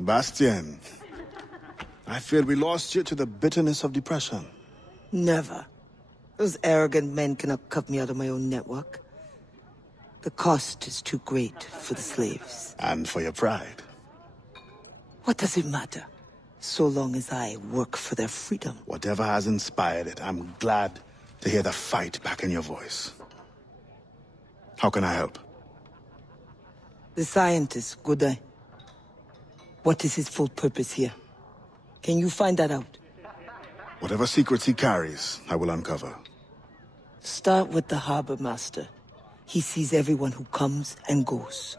Bastien, I fear we lost you to the bitterness of depression. Never. Those arrogant men cannot cut me out of my own network. The cost is too great for the slaves. And for your pride. What does it matter? So long as I work for their freedom. Whatever has inspired it, I'm glad to hear the fight back in your voice. How can I help? The scientist, Godin. What is his full purpose here? Can you find that out? Whatever secrets he carries, I will uncover. Start with the harbor master. He sees everyone who comes and goes.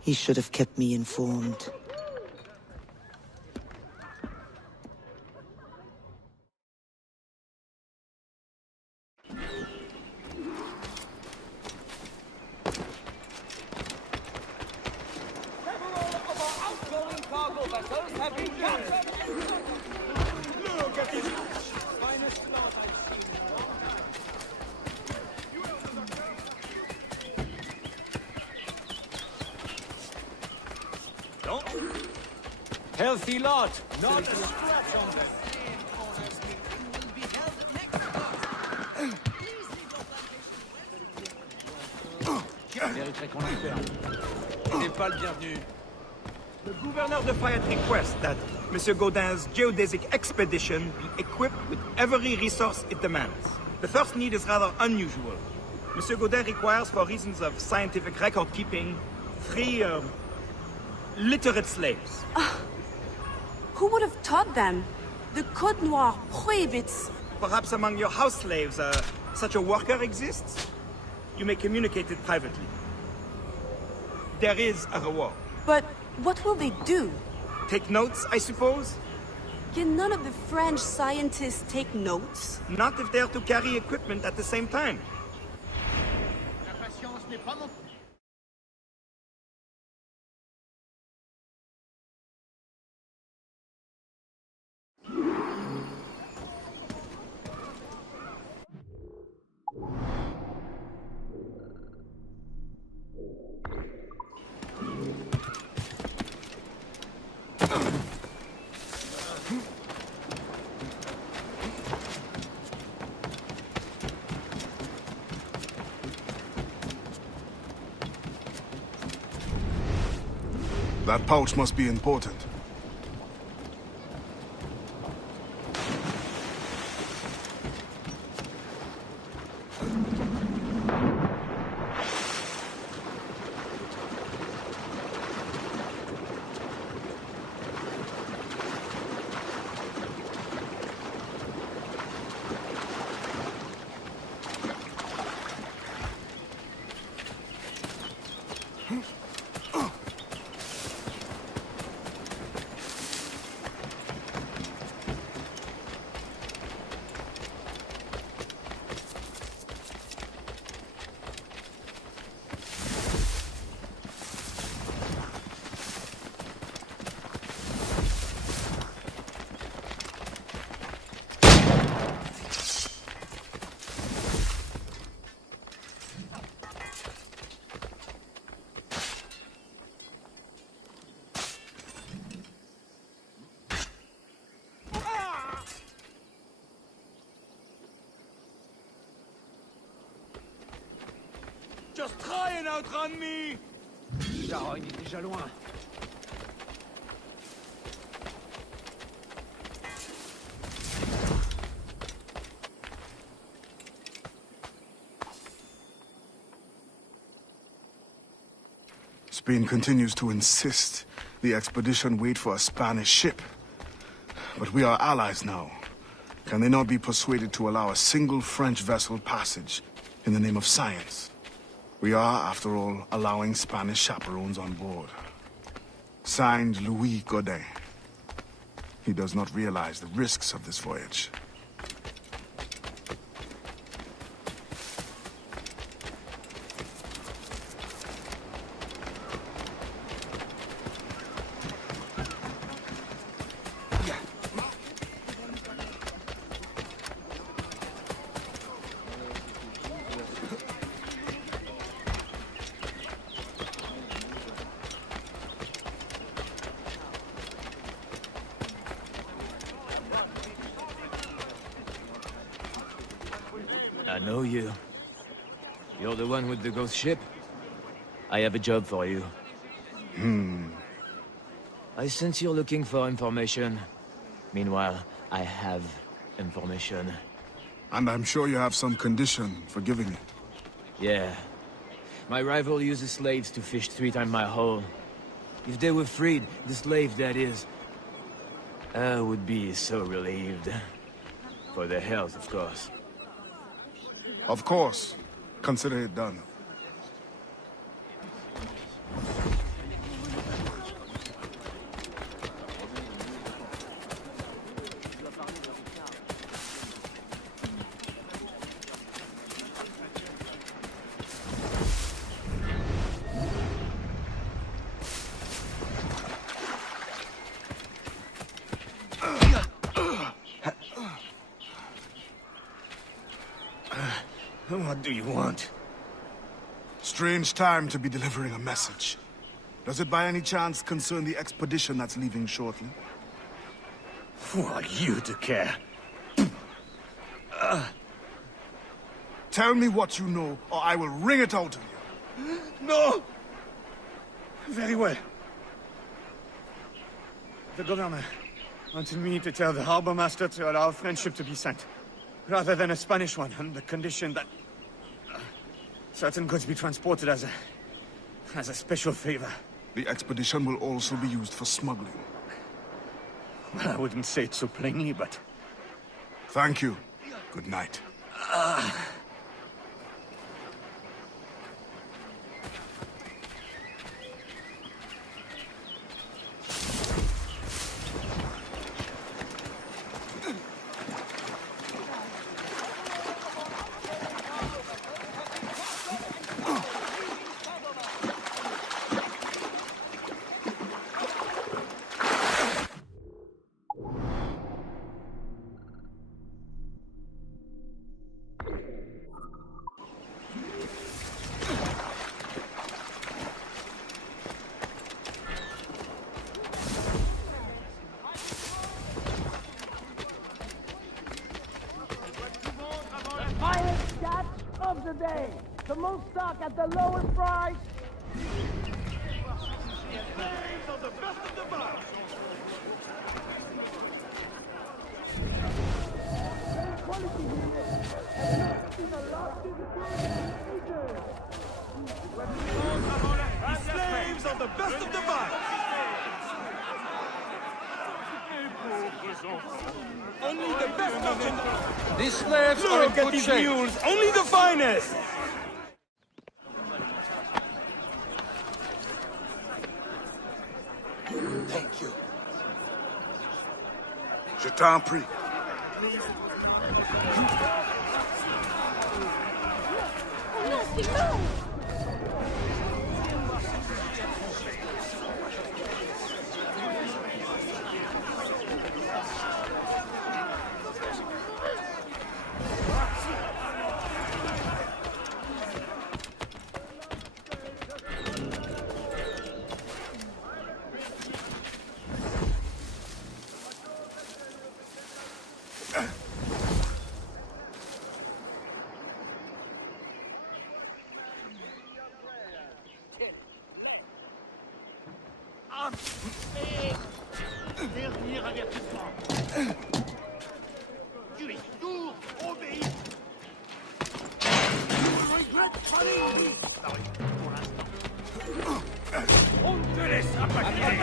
He should have kept me informed. Healthy lot! Not a scratch on them! Mériterait qu'on l'interne. T'es pas le bienvenu. The Governor de Fayette requests that Monsieur Godin's geodesic expedition be equipped with every resource it demands. The first need is rather unusual. Monsieur Godin requires, for reasons of scientific record-keeping, 3, literate slaves. Who would have taught them? The Code Noir prohibits... Perhaps among your house slaves, such a worker exists? You may communicate it privately. There is a reward. But what will they do? Take notes, I suppose? Can none of the French scientists take notes? Not if they're to carry equipment at the same time. That pouch must be important. Just try and outrun me! Charogne est déjà loin. Spain continues to insist the expedition wait for a Spanish ship. But we are allies now. Can they not be persuaded to allow a single French vessel passage in the name of science? We are, after all, allowing Spanish chaperones on board. Signed, Louis Godin. He does not realize the risks of this voyage. I know you. You're the one with the ghost ship? I have a job for you. I sense you're looking for information. Meanwhile, I have information. And I'm sure you have some condition for giving it. Yeah. My rival uses slaves to fish 3 times my haul. If they were freed, the slave that is, I would be so relieved. For their health, of course. Of course. Consider it done. What do you want? Strange time to be delivering a message. Does it by any chance concern the expedition that's leaving shortly? Who are you to care? Tell me what you know, or I will wring it out of you. No! Very well. The governor wanted me to tell the harbor master to allow a French ship to be sent, rather than a Spanish one, on the condition that certain goods be transported as a special favor. The expedition will also be used for smuggling. Well, I wouldn't say it so plainly, but... Thank you. Good night. Highest catch of the day. The most stock at the lowest price. Slaves are the best of the bunch. Quality here. I've never seen a lot of the slaves are the best of the bunch. Only the best merchandise. These slaves are in Look at good these shape. mules! Only the finest! Thank you. Je t'en prie. Dernier avertissement. Tu es sourd, obéis. On ne te laissera pas quitter!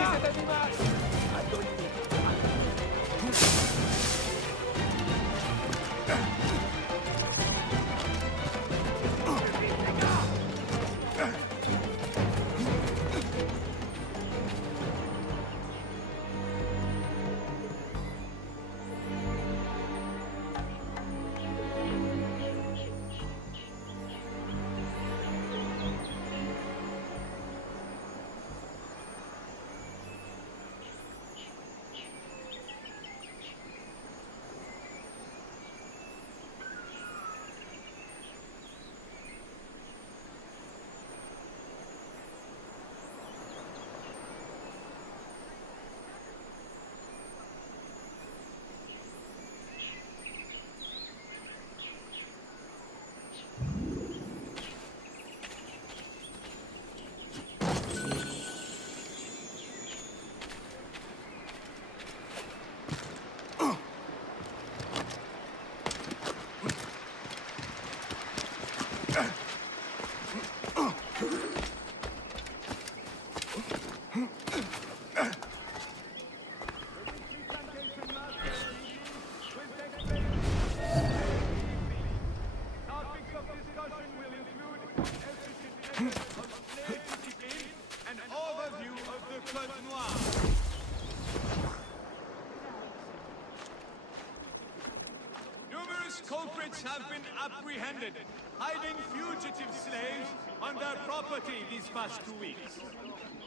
been apprehended, hiding fugitive slaves on their property these past 2 weeks.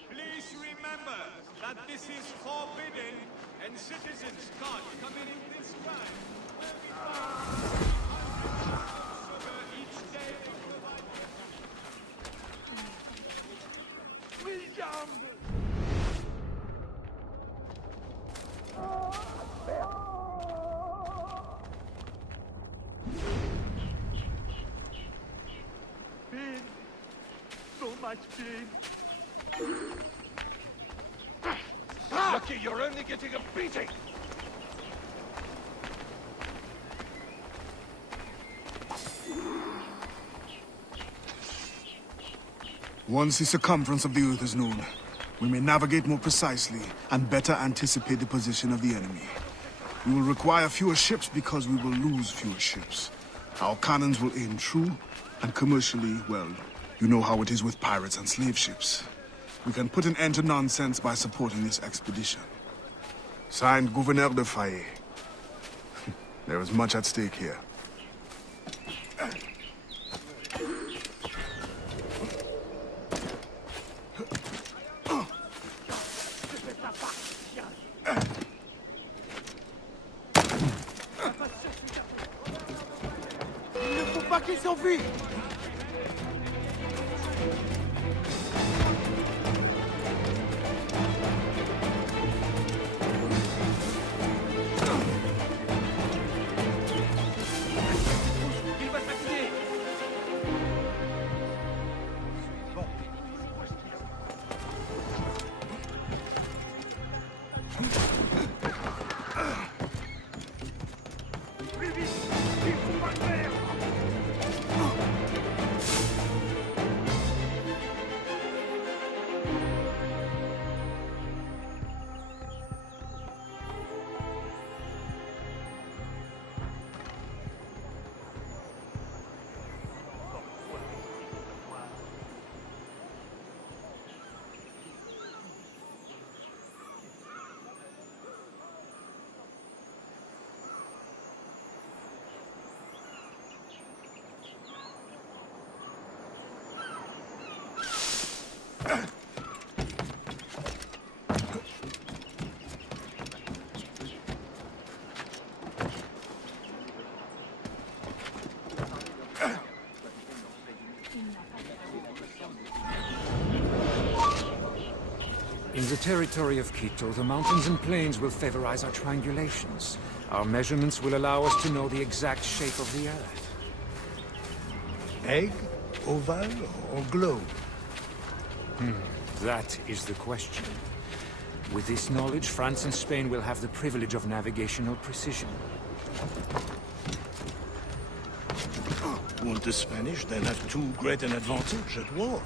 Please remember that this is forbidden, and citizens caught committing this crime will be fined sugar each day to provide. Pain. So much pain. Lucky you're only getting a beating! Once the circumference of the Earth is known, we may navigate more precisely and better anticipate the position of the enemy. We will require fewer ships because we will lose fewer ships. Our cannons will aim true, and commercially, well, you know how it is with pirates and slave ships. We can put an end to nonsense by supporting this expedition. Signed, Gouverneur de Faye. There is much at stake here. Il ne faut pas qu'ils s'enfuient. Il va s'activer! In the territory of Quito, the mountains and plains will favorize our triangulations. Our measurements will allow us to know the exact shape of the Earth. Egg, oval, or globe? That is the question. With this knowledge, France and Spain will have the privilege of navigational precision. Won't the Spanish then have too great an advantage at war?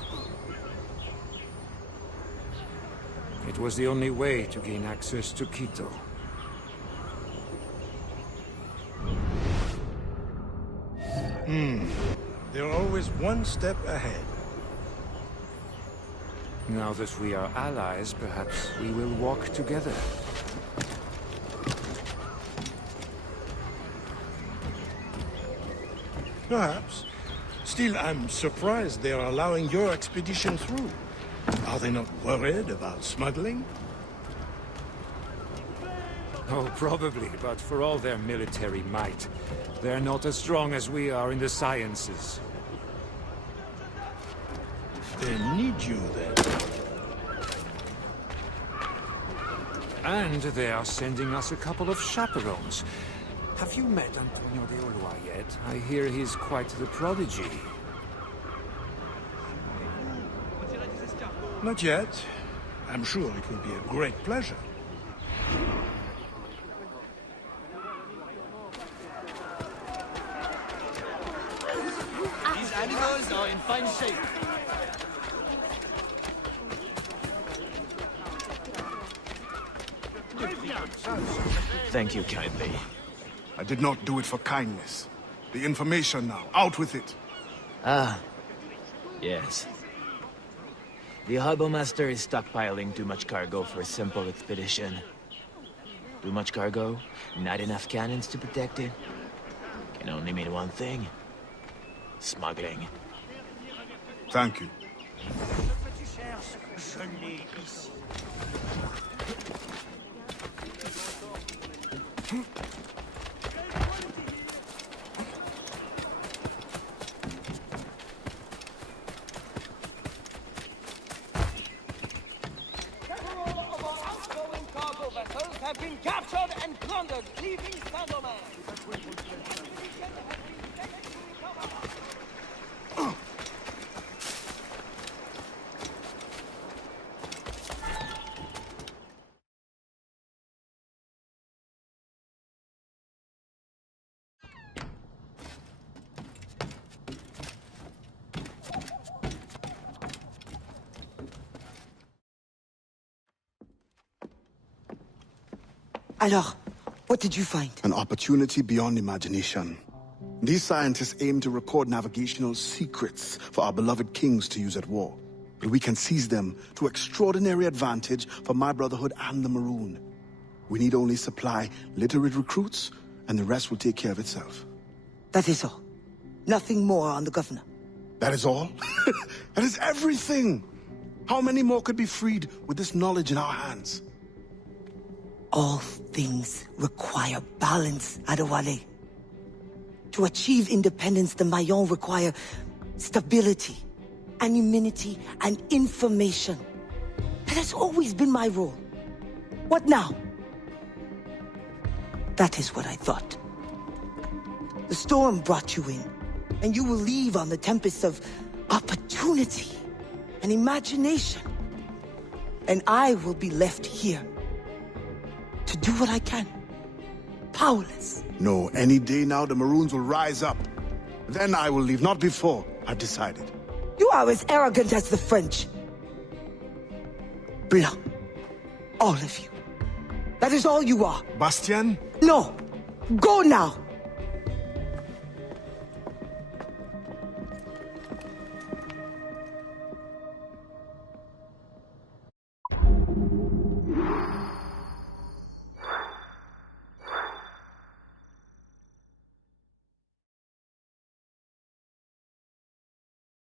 It was the only way to gain access to Quito. They're always one step ahead. Now that we are allies, perhaps we will walk together. Perhaps. Still, I'm surprised they're allowing your expedition through. Are they not worried about smuggling? Oh, probably, but for all their military might, they're not as strong as we are in the sciences. They need you then. And they are sending us a couple of chaperones. Have you met Antonio de Ulloa yet? I hear he's quite the prodigy. Not yet. I'm sure it will be a great pleasure. These animals are in fine shape. Thank you kindly. I did not do it for kindness. The information now, out with it. Ah, yes. The harbor master is stockpiling too much cargo for a simple expedition. Too much cargo, not enough cannons to protect it. can only mean one thing. Smuggling. Thank you. Have been captured and plundered, leaving Sandoman. Alors, what did you find? An opportunity beyond imagination. These scientists aim to record navigational secrets for our beloved kings to use at war. But we can seize them to extraordinary advantage for my brotherhood and the Maroon. We need only supply literate recruits, and the rest will take care of itself. That is all. Nothing more on the governor. That is all? That is everything! How many more could be freed with this knowledge in our hands? All things require balance, Adewale. To achieve independence, the Mayon require stability, anonymity, and information. That has always been my role. What now? That is what I thought. The storm brought you in, and you will leave on the tempest of opportunity and imagination. And I will be left here to do what I can. Powerless. No, any day now the Maroons will rise up. Then I will leave, not before. I've decided. You are as arrogant as the French. Blanc. All of you. That is all you are. Bastien? No. Go now.